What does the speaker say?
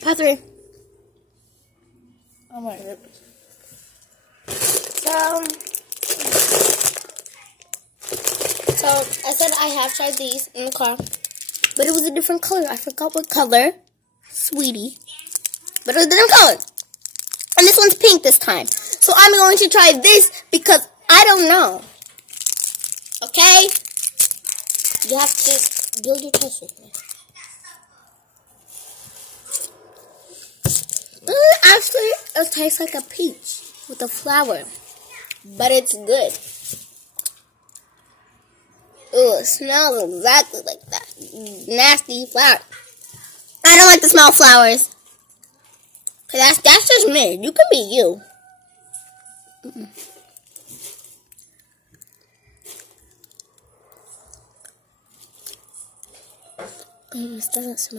Part 3. Oh my goodness. So I said I have tried these in the car, but it was a different color. I forgot what color, sweetie, but it was a different color. And this one's pink this time. So I'm going to try this because I don't know. Okay? You have to build your trust with me. Actually, it tastes like a peach with a flower, but it's good. Ooh, it smells exactly like that. Nasty flower. I don't like the smell of flowers. Cause that's just me. You can be you. This doesn't smell.